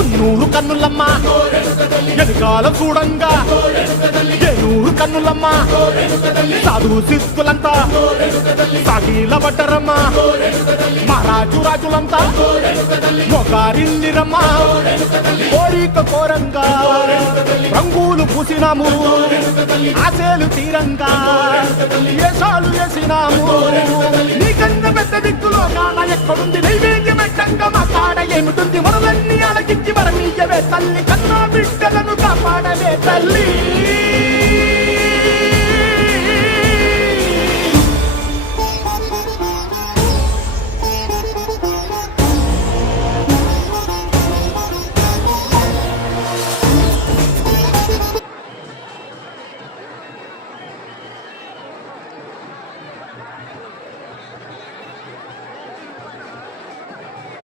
మున్నూరు కన్నులమ్మ ఎనకాల చూడంగా ఏనూరు కన్నులమ్మ సాధు సిద్ధులంతా సాగిల పడ్డరమ్మ మహారాజు రాజులంతా మొగారిల్లిరమ్మ కోరిక కోరంగా రంగులు పూసినాము ఆశలు తీరంగా ఏసాలు వేసినాము నీకన్నా పెద్ద దిక్కులో కాన ఎక్కడుంది నైవేద్యం పెట్టంగా మా కాడ ఏమిటుంది మనలన్నీ అలగించి మరణీయవే తల్లి కన్నా బిడ్డలను కాపాడవే తల్లి